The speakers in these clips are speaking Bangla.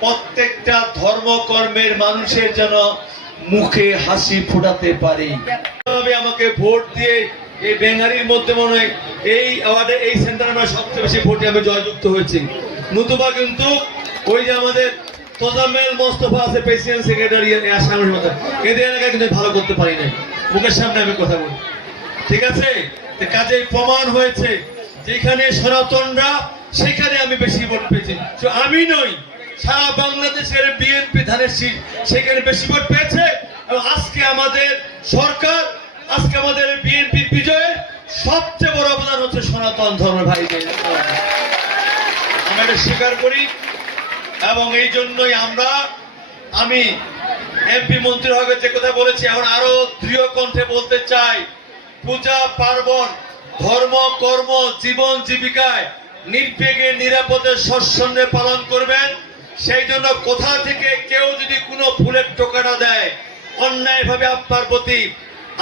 প্রত্যেকটা ধর্মকর্মের মানুষের যেন মুখে হাসি ফোটাতে পারি। আমাকে ভোট দিয়ে এই বেঙ্গারির মধ্যে মনে হয় এই অ্যাওয়ার্ডে এই সেন্টারে আমরা সবচেয়ে বেশি ভোটে আমি জয়যুক্ত হয়েছি। নতুবা কিন্তু ওই যে আমাদের তোজামেল মোস্তফা আছে প্রেসিডেন্ট সেক্রেটারি আসামের মতো, এদের এলাকায় কিন্তু ভালো করতে পারি নাই। মুখের সামনে আমি কথা বলি, ঠিক আছে? কাজে প্রমাণ হয়েছে যেখানে সনাতনরা সেখানে আমি বেশি ভোট পেয়েছি। আমি নই, সারা বাংলাদেশের বিএনপি ধানের শীষ সেখানে বেশি ভোট পেয়েছে। এবং আজকে আমাদের সরকার, আজকে আমাদের বিএনপির বিজয়ের সবচেয়ে বড় অবদান হচ্ছে সনাতন ধর্ম ভাইদের। আমরা এটা স্বীকার করি এবং এই জন্যই আমি এমপি মন্ত্রী হবে যে কথা বলেছি, এখন আরো দৃঢ় কণ্ঠে বলতে চাই, পূজা পার্বণ ধর্ম কর্ম জীবন জীবিকায় নির্বিঘ্নে নিরাপদে সৎসঙ্গে পালন করবেন। সেই জন্য কোথা থেকে কেউ যদি কোনো ফুলের টোকাটা দেয় অন্যায় ভাবে আপনার প্রতি,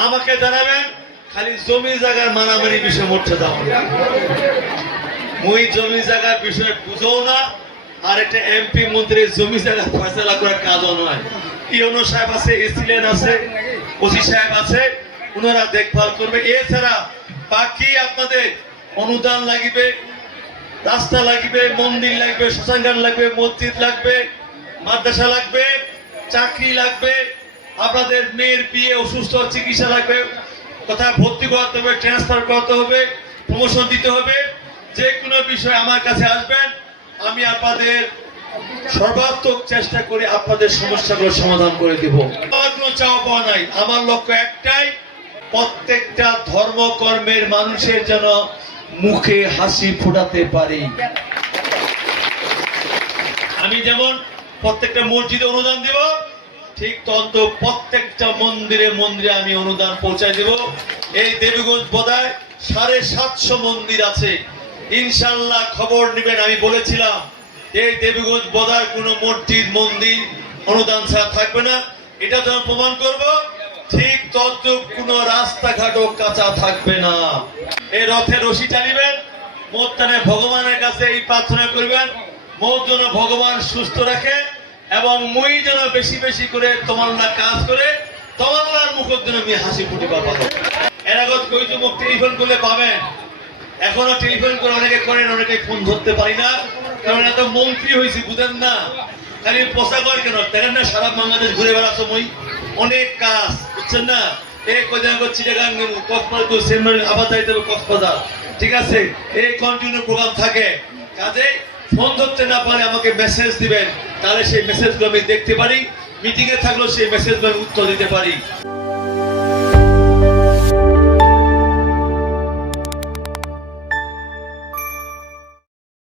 আমাকে জানাবেন। খালি জমি জায়গার মারামারি বিষয় মরছে যাও, মুই জমি জায়গার বিষয়ে বুঝো না, আর একটা এমপি মন্ত্রীর জমি জায়গা ফয়সালা করার কাজও নয়। ইউনো সাহেব আছে, এসিলেন আছে, ওসি সাহেব আছে, ওনারা দেখভাল করবে। এছাড়া বাকি আপনাদের অনুদান লাগবে, রাস্তা লাগবে, মন্দির লাগবে, শ্মশানঘাট লাগবে, মসজিদ লাগবে, মাদ্রাসা লাগবে, চাকরি লাগবে, আপনাদের মেয়ের বিয়ে, অসুস্থ চিকিৎসা লাগবে, কোথায় ভর্তি করাতে হবে, ট্রান্সফার করতে হবে, প্রমোশন দিতে হবে, যে কোনো বিষয় আমার কাছে আসবেন। আমি আপনাদের সর্বাত্মক চেষ্টা করে আপনাদের সমস্যাগুলো সমাধান করে দেব। আমার কোনো চাওয়া পাওয়া নাই, আমার লক্ষ্য একটাই, প্রত্যেকটা ধর্মকর্মের মানুষের যেন মুখে হাসি ফোটাতে পারি। আমি যেমন প্রত্যেকটা মসজিদে অনুদান দেব, ঠিক তত প্রত্যেকটা মন্দিরে মন্দিরে আমি অনুদান পৌঁছায় দেব। এই দেবীগঞ্জ বোধহয় 750 মন্দির আছে, ইনশাল্লাহ খবর নেবেন। আমি বলেছিলাম এই দেবীগঞ্জ বোধহয় কোনো মসজিদ মন্দির অনুদান ছাড়া থাকবে না। এটা যখন প্রমাণ করব, ঠিক তদ্রুপ কোনো রাস্তাঘাটও কাঁচা থাকবে না। এই রথে রশি টানিবেন, মোট টানে ভগবানের কাছে এই প্রার্থনা করবেন, মোট যেন ভগবান সুস্থ রাখে এবং মুই যেন বেশি বেশি করে তোমার কাজ করে তোমার মুখের জন্য আমি হাসি ফুটি পাবো। এর আগত কই যুবক টেলিফোন করলে পাবেন, এখনো টেলিফোন করে অনেকে করেন, অনেকে ফোন ধরতে পারি না, কারণ এত মন্ত্রী হয়েছি বুঝেন না, খালি পোশাক কর কেন দেখেন না, সারা বাংলাদেশ ঘুরে বেড়াচ্ছ মই, অনেক কাজ বুঝছেন না। এই কদিন করছি কক্সবাজার আবার যাইতে হবে কক্সবাজার, ঠিক আছে? এই কন্টিনিউ প্রোগ্রাম থাকে, কাজে ফোন ধরতে না পারে আমাকে মেসেজ দিবেন, তাহলে সেই মেসেজগুলো আমি দেখতে পারি, মিটিং এ থাকলেও সেই মেসেজগুলো উত্তর দিতে পারি।